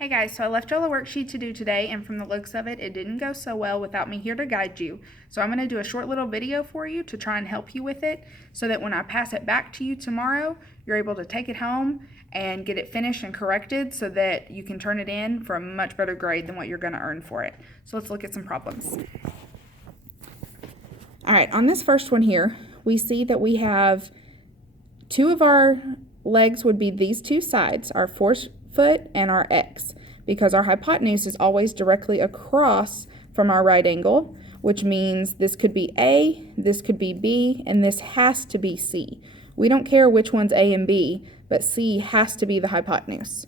Hey guys, so I left y'all a worksheet to do today, and from the looks of it, it didn't go so well without me here to guide you. So I'm going to do a short little video for you to try and help you with it so that when I pass it back to you tomorrow, you're able to take it home and get it finished and corrected so that you can turn it in for a much better grade than what you're going to earn for it. So let's look at some problems. All right, on this first one here, we see that we have two of our legs would be these two sides, our foot and our x, because our hypotenuse is always directly across from our right angle, which means this could be A, this could be B, and this has to be C. We don't care which one's A and B, but C has to be the hypotenuse.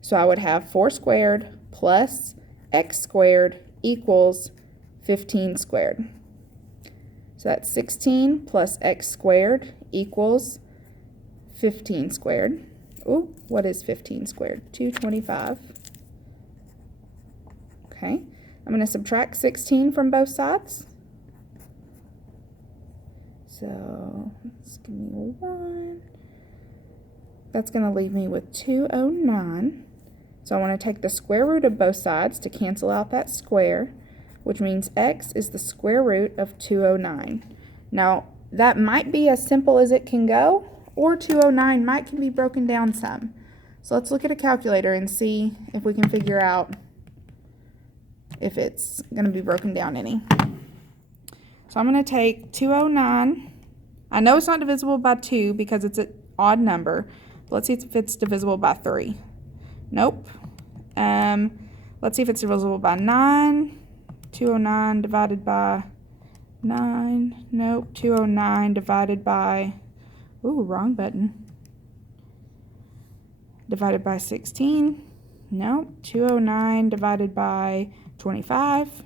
So I would have 4 squared plus x squared equals 15 squared. So that's 16 plus x squared equals 15 squared. Oh, what is 15 squared? 225. Okay, I'm going to subtract 16 from both sides. So, let's give me 1. That's going to leave me with 209. So I want to take the square root of both sides to cancel out that square, which means x is the square root of 209. Now, that might be as simple as it can go, or 209 can be broken down some. So let's look at a calculator and see if we can figure out if it's going to be broken down any. So I'm going to take 209. I know it's not divisible by 2 because it's an odd number. Let's see if it's divisible by 3. Nope. Let's see if it's divisible by 9. 209 divided by 9. Nope. 209 divided by... Ooh, wrong button. Divided by 16. No. 209 divided by 25.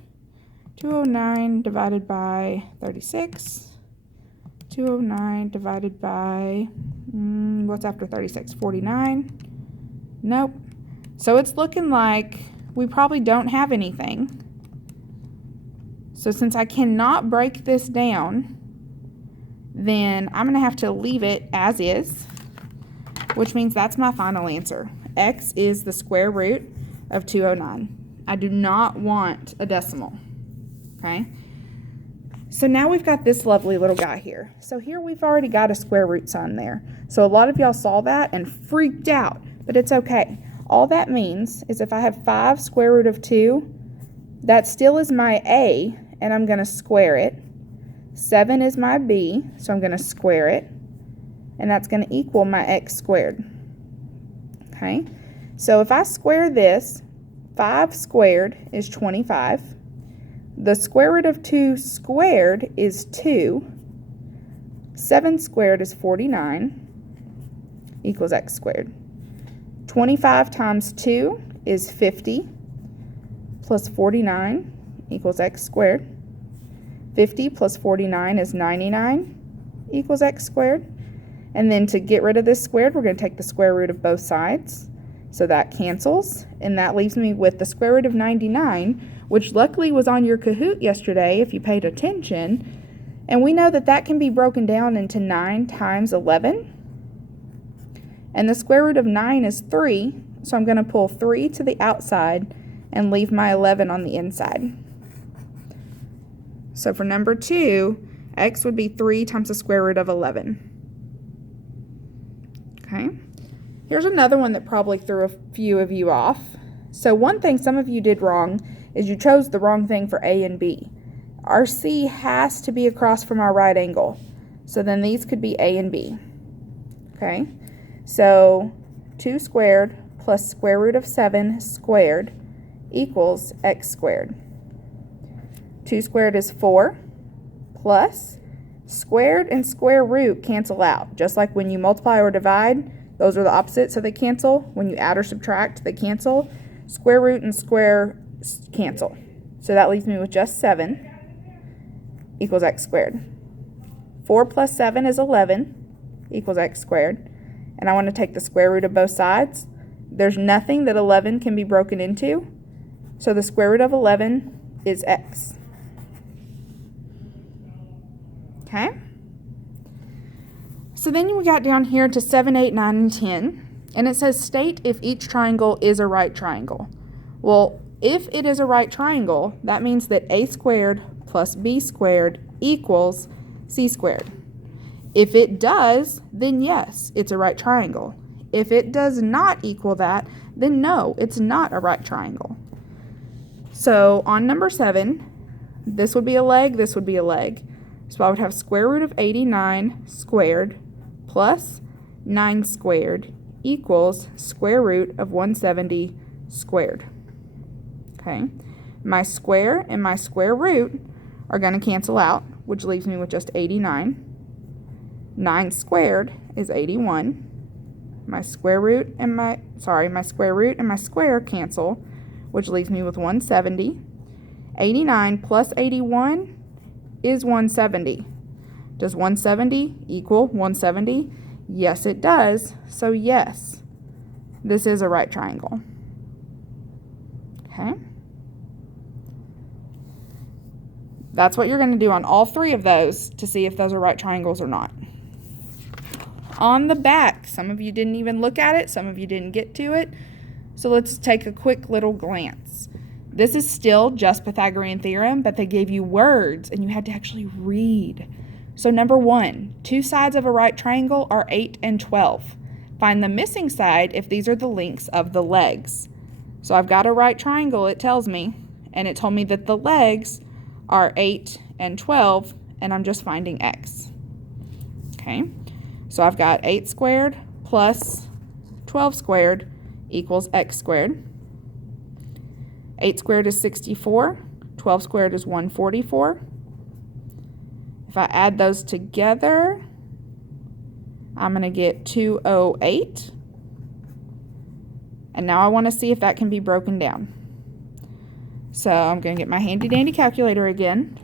209 divided by 36. 209 divided by, what's after 36? 49. Nope. So it's looking like we probably don't have anything. So since I cannot break this down, then I'm going to have to leave it as is, which means that's my final answer. X is the square root of 209. I do not want a decimal, okay? So now we've got this lovely little guy here. So here we've already got a square root sign there. So a lot of y'all saw that and freaked out, but it's okay. All that means is if I have 5 square root of 2, that still is my A, and I'm going to square it. 7 is my B, so I'm going to square it, and that's going to equal my x squared. Okay, so if I square this, 5 squared is 25. The square root of 2 squared is 2. 7 squared is 49, equals x squared. 25 times 2 is 50, plus 49 equals x squared. 50 plus 49 is 99, equals x squared. And then to get rid of this squared, we're going to take the square root of both sides. So that cancels, and that leaves me with the square root of 99, which luckily was on your Kahoot yesterday if you paid attention. And we know that that can be broken down into 9 times 11. And the square root of 9 is 3, so I'm going to pull 3 to the outside and leave my 11 on the inside. So for number 2, x would be 3 times the square root of 11. Okay. Here's another one that probably threw a few of you off. So one thing some of you did wrong is you chose the wrong thing for A and B. Our C has to be across from our right angle. So then these could be A and B. Okay. So 2 squared plus square root of 7 squared equals x squared. 2 squared is 4, plus squared and square root cancel out. Just like when you multiply or divide, those are the opposite, so they cancel. When you add or subtract, they cancel. Square root and square cancel. So that leaves me with just 7 equals x squared. 4 plus 7 is 11 equals x squared. And I want to take the square root of both sides. There's nothing that 11 can be broken into, so the square root of 11 is x. Okay, so then we got down here to 7, 8, 9, and 10. And it says state if each triangle is a right triangle. Well, if it is a right triangle, that means that a squared plus b squared equals c squared. If it does, then yes, it's a right triangle. If it does not equal that, then no, it's not a right triangle. So on number 7, this would be a leg, this would be a leg. So I would have square root of 89 squared plus 9 squared equals square root of 170 squared. Okay, my square and my square root are going to cancel out, which leaves me with just 89. 9 squared is 81. My square root and my square cancel, which leaves me with 170. 89 plus 81 is 170. Does 170 equal 170? Yes, it does. So yes, this is a right triangle. Okay. That's what you're going to do on all 3 of those to see if those are right triangles or not. On the back, some of you didn't even look at it, some of you didn't get to it. So let's take a quick little glance. This is still just Pythagorean theorem, but they gave you words and you had to actually read. So number 1, 2 sides of a right triangle are 8 and 12. Find the missing side if these are the lengths of the legs. So I've got a right triangle, it tells me, and it told me that the legs are 8 and 12, and I'm just finding x. Okay, so I've got 8 squared plus 12 squared equals x squared. 8 squared is 64, 12 squared is 144. If I add those together, I'm going to get 208. And now I want to see if that can be broken down. So I'm going to get my handy dandy calculator again.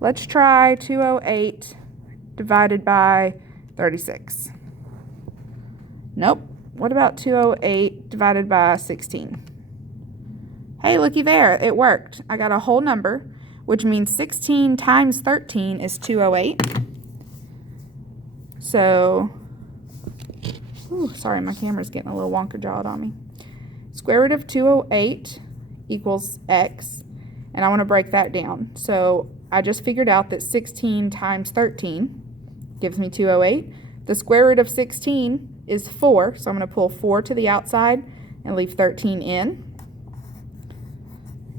Let's try 208 divided by 36. Nope. What about 208 divided by 16? Hey, looky there. It worked. I got a whole number, which means 16 times 13 is 208. So, sorry, my camera's getting a little wonka-jawed on me. Square root of 208 equals x, and I want to break that down. So I just figured out that 16 times 13 gives me 208. The square root of 16 is 4, so I'm going to pull 4 to the outside and leave 13 in.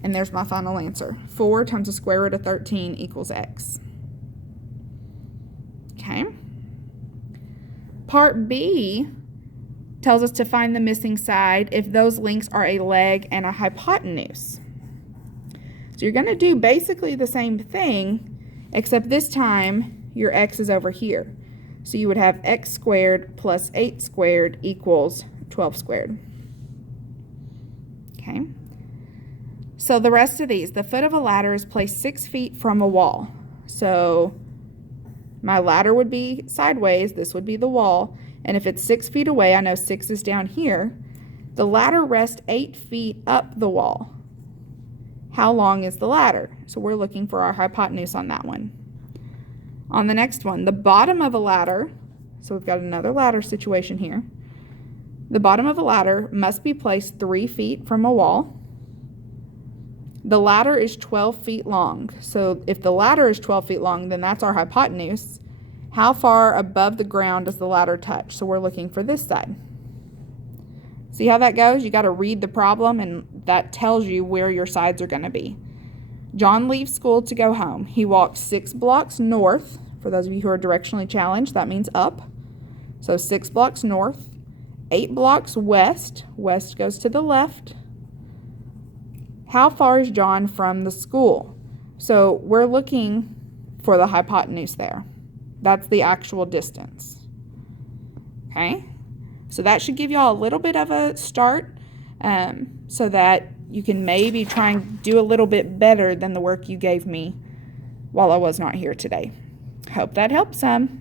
And there's my final answer. 4 times the square root of 13 equals x. Okay. Part B tells us to find the missing side if those lengths are a leg and a hypotenuse. So you're going to do basically the same thing, except this time your x is over here. So you would have x squared plus 8 squared equals 12 squared. Okay. So the rest of these, the foot of a ladder is placed 6 feet from a wall. So my ladder would be sideways, this would be the wall, and if it's 6 feet away, I know 6 is down here. The ladder rests 8 feet up the wall. How long is the ladder? So we're looking for our hypotenuse on that one. On the next one, the bottom of a ladder, so we've got another ladder situation here. The bottom of a ladder must be placed 3 feet from a wall. The ladder is 12 feet long. So if the ladder is 12 feet long, then that's our hypotenuse. How far above the ground does the ladder touch? So we're looking for this side. See how that goes? You got to read the problem, and that tells you where your sides are going to be. John leaves school to go home. He walks 6 blocks north. For those of you who are directionally challenged, that means up. So 6 blocks north, 8 blocks west. West goes to the left. How far is John from the school? So we're looking for the hypotenuse there. That's the actual distance. Okay? So that should give y'all a little bit of a start so that you can maybe try and do a little bit better than the work you gave me while I was not here today. Hope that helps some.